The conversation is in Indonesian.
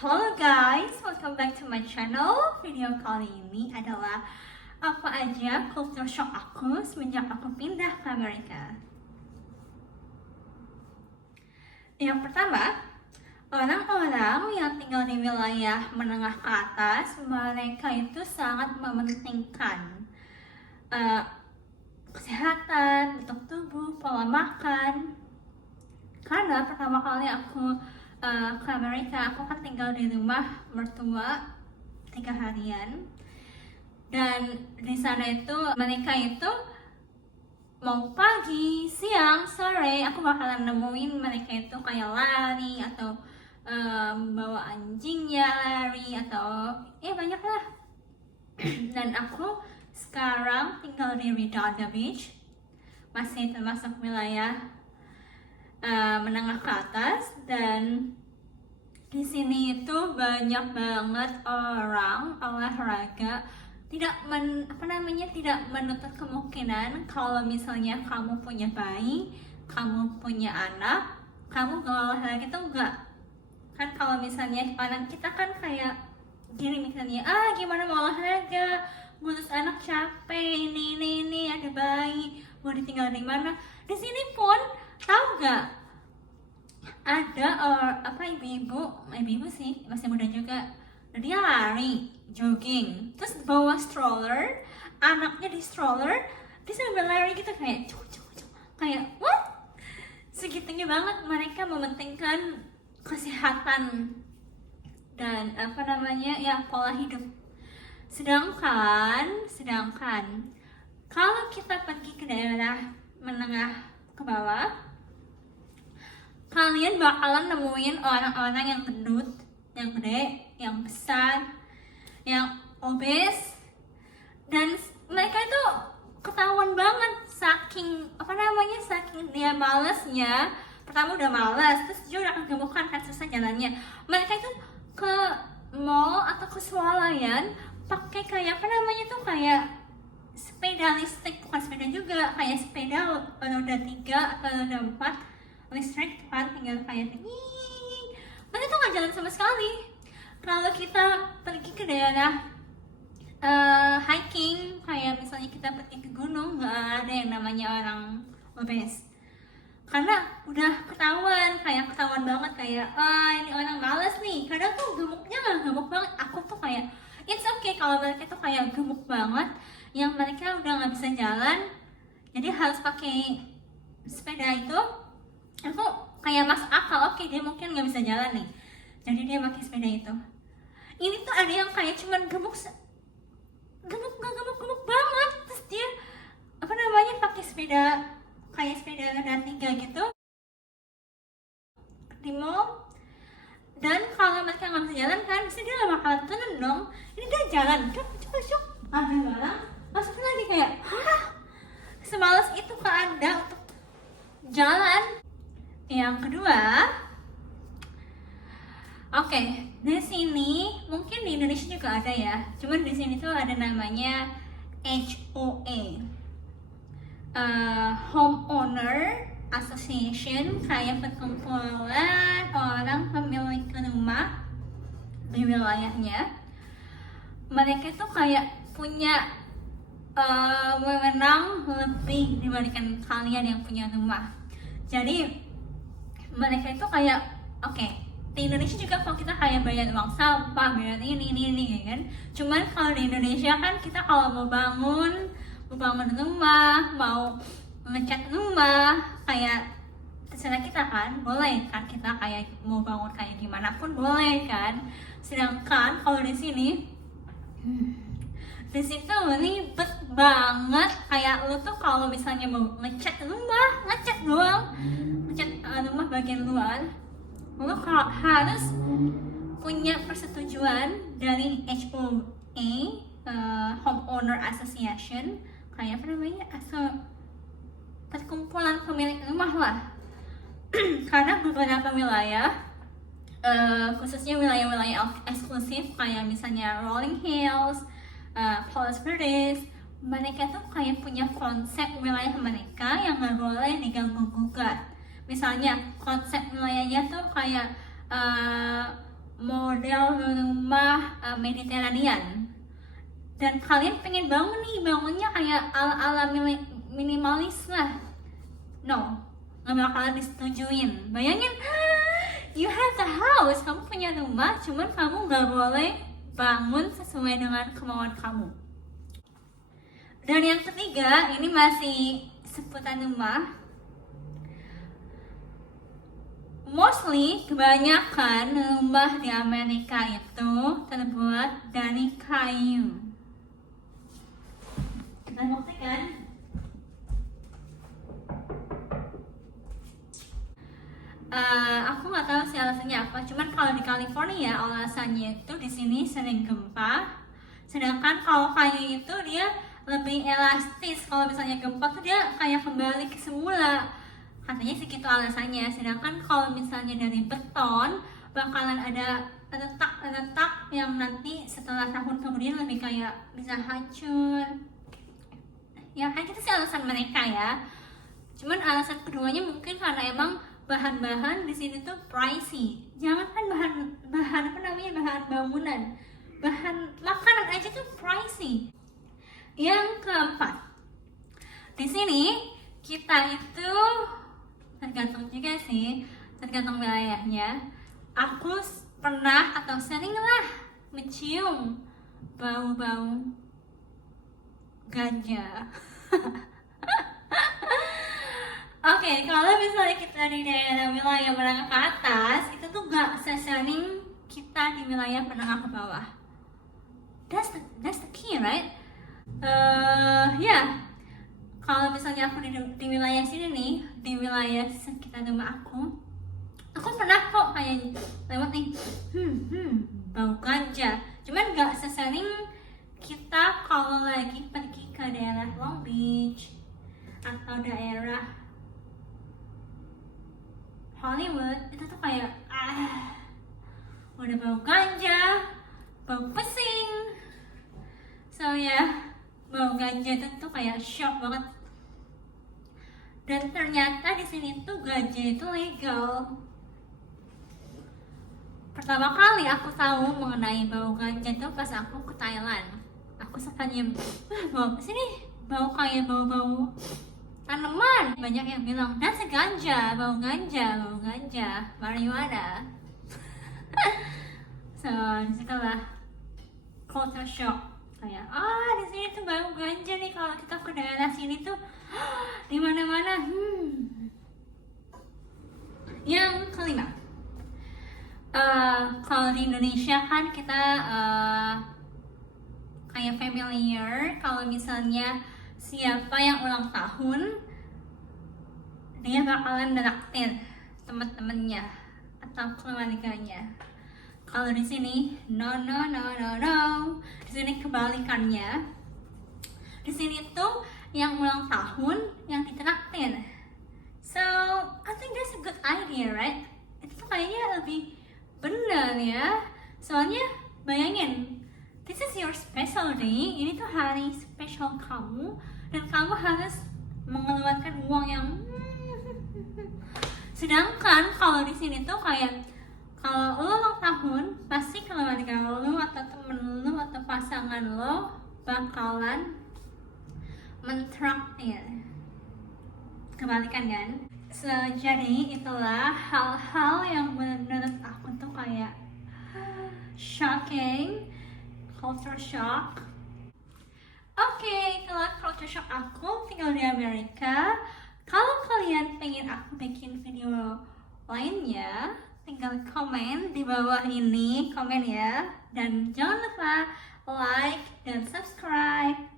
Halo guys, welcome back to my channel. Video kali ini adalah apa aja culture shock aku semenjak aku pindah ke Amerika. Yang pertama, orang-orang yang tinggal di wilayah menengah ke atas, mereka itu sangat mementingkan kesehatan, bentuk tubuh, pola makan. Karena pertama kali aku ke Amerika, aku kan tinggal di rumah mertua 3 harian, dan di sana itu mereka itu mau pagi, siang, sore aku bakalan nemuin mereka itu kayak lari atau bawa anjingnya lari atau ya banyak lah. Dan aku sekarang tinggal di Redondo Beach, masih termasuk wilayah menengah ke atas, dan di sini itu banyak banget orang olahraga. Tidak menutup kemungkinan kalau misalnya kamu punya bayi, kamu punya anak, kamu gak olahraga itu enggak. Kan kalau misalnya orang kita kan kayak gini misalnya, gimana mau olahraga, ngurus anak capek, ini ada bayi, mau ditinggal di mana. Di sini pun tahu gak, ada ibu-ibu sih, masih muda juga, dia lari, jogging, terus bawa stroller, anaknya di stroller, dia sambil lari gitu kayak kayak what? Segitunya banget mereka mementingkan kesehatan dan pola hidup. Sedangkan kalau kita pergi ke daerah menengah ke bawah, kalian bakalan nemuin orang-orang yang gendut, yang gede, yang besar, yang obes, dan mereka itu ketahuan banget saking dia malesnya. Pertama udah males, terus dia udah kegemukan kan, susah jalannya. Mereka itu ke mall atau ke swalayan pakai kayak kayak sepeda listrik, bukan sepeda juga, kayak sepeda roda 3 atau roda 4 listrik kan, tinggal kayak mereka tuh nggak jalan sama sekali. Kalau kita pergi ke daerah hiking, kayak misalnya kita pergi ke gunung, nggak ada yang namanya orang obes, karena udah ketahuan banget kayak ini orang malas nih. Kadang tuh gemuknya nggak gemuk banget, aku tuh kayak it's okay kalau mereka tuh kayak gemuk banget, yang mereka udah nggak bisa jalan jadi harus pakai sepeda itu. Aku kayak masuk akal, oke, dia mungkin nggak bisa jalan nih, jadi dia pakai sepeda itu. Ini tuh ada yang kayak cuman gemuk banget, terus dia pakai sepeda kayak sepeda roda 3 gitu di mall. Dan kalau mereka nggak bisa jalan kan, bisa dia nggak bakalan turun dong. Ini dia jalan, cuk ambil barang, masukin lagi, kayak semalas itu ke Anda untuk jalan. Yang kedua, di sini mungkin di Indonesia juga ada ya, cuman di sini tuh ada namanya HOA, Homeowner Association, kayak perkumpulan orang pemilik rumah di wilayahnya. Mereka tuh kayak punya wewenang lebih dibandingkan kalian yang punya rumah. Jadi mereka itu kayak di Indonesia juga kalau kita kayak bayar uang sampah, bayar ini ya kan. Cuman kalau di Indonesia kan kita kalau mau bangun rumah, mau ngecat rumah, kayak terserah kita kan, boleh kan, kita kayak mau bangun kayak gimana pun boleh kan. Sedangkan kalau di sini ribet banget. Kayak lu tuh kalau misalnya mau ngecat rumah bagian luar, lu harus punya persetujuan dari HOA, Homeowner Association, kayak perkumpulan pemilik rumah lah. Karena beberapa wilayah, khususnya wilayah-wilayah eksklusif kayak misalnya Rolling Hills, Palos Verdes, mereka tuh kayak punya konsep wilayah mereka yang nggak boleh diganggu gugat. Misalnya konsep wilayahnya tuh kayak model rumah Mediterranean, dan kalian pengen bangun nih, bangunnya kayak ala-ala minimalis lah. No, nggak bakalan disetujuin. Bayangin, you have the house, kamu punya rumah, cuman kamu nggak boleh bangun sesuai dengan kemauan kamu. Dan yang ketiga, ini masih seputar rumah. Mostly, kebanyakan rumah di Amerika itu terbuat dari kayu. Kita buktikan. Aku nggak tahu sih alasannya apa. Cuman kalau di California alasannya itu di sini sering gempa. Sedangkan kalau kayu itu dia lebih elastis. Kalau misalnya gempa tuh dia kayak kembali ke semula. Katanya segitu alasannya. Sedangkan kalau misalnya dari beton bakalan ada retak-retak yang nanti setelah tahun kemudian lebih kayak bisa hancur. Ya kayak gitu sih alasan mereka ya. Cuman alasan keduanya mungkin karena emang bahan-bahan di sini tuh pricey. Jangankan bahan bangunan, bahan makanan aja tuh pricey. Yang keempat, di sini kita itu tergantung juga sih, tergantung wilayahnya. Aku pernah atau seringlah mencium bau-bau ganja. Oke, kalau misalnya kita di daerah wilayah menengah ke atas, itu tuh gak sesering kita di wilayah menengah ke bawah. That's the key, right? Ya. Kalau misalnya aku di wilayah sini nih, di wilayah sekitar rumah aku pernah kok kayak lewat nih, bau ganja. Cuman gak sesering kita kalau lagi pergi ke daerah Long Beach atau daerah Hollywood. Itu tuh kayak udah bau ganja, bau pesing. So ya, bau ganja itu tuh kayak shock banget. Dan ternyata di sini tuh ganja itu legal. Pertama kali aku tahu mengenai bau ganja tuh pas aku ke Thailand. Aku sempat nyium, bau apa sih nih? Bau kayak bau tanaman. Banyak yang bilang, that's ganja, bau ganja, marijuana. So, disitulah culture shock. Kayak, di sini tuh bau ganja nih, kalau kita ke daerah sini tuh di mana-mana. Yang kelima, kalau di Indonesia kan kita kayak familiar kalau misalnya siapa yang ulang tahun, dia bakalan menraktir teman-temannya atau keluarganya. Kalau di sini, no. Di sini kebalikannya. Di sini tuh yang ulang tahun yang ditraktir. So, I think that's a good idea, right? Itu tuh kayaknya lebih benar ya. Soalnya bayangin, this is your special day. Ini tuh hari spesial kamu, dan kamu harus mengeluarkan uang yang sedangkan kalau di sini tuh kayak kalau lo ulang tahun, pasti keluarga lo atau temen lo atau pasangan lo bakalan mentraktir. Kebalikan kan? So, jadi itulah hal-hal yang menurut aku tuh kayak shocking, culture shock. Oke, itulah culture shock aku tinggal di Amerika. Kalau kalian pengen aku bikin video lainnya, tinggal komen di bawah ini, komen ya. Dan jangan lupa like dan subscribe.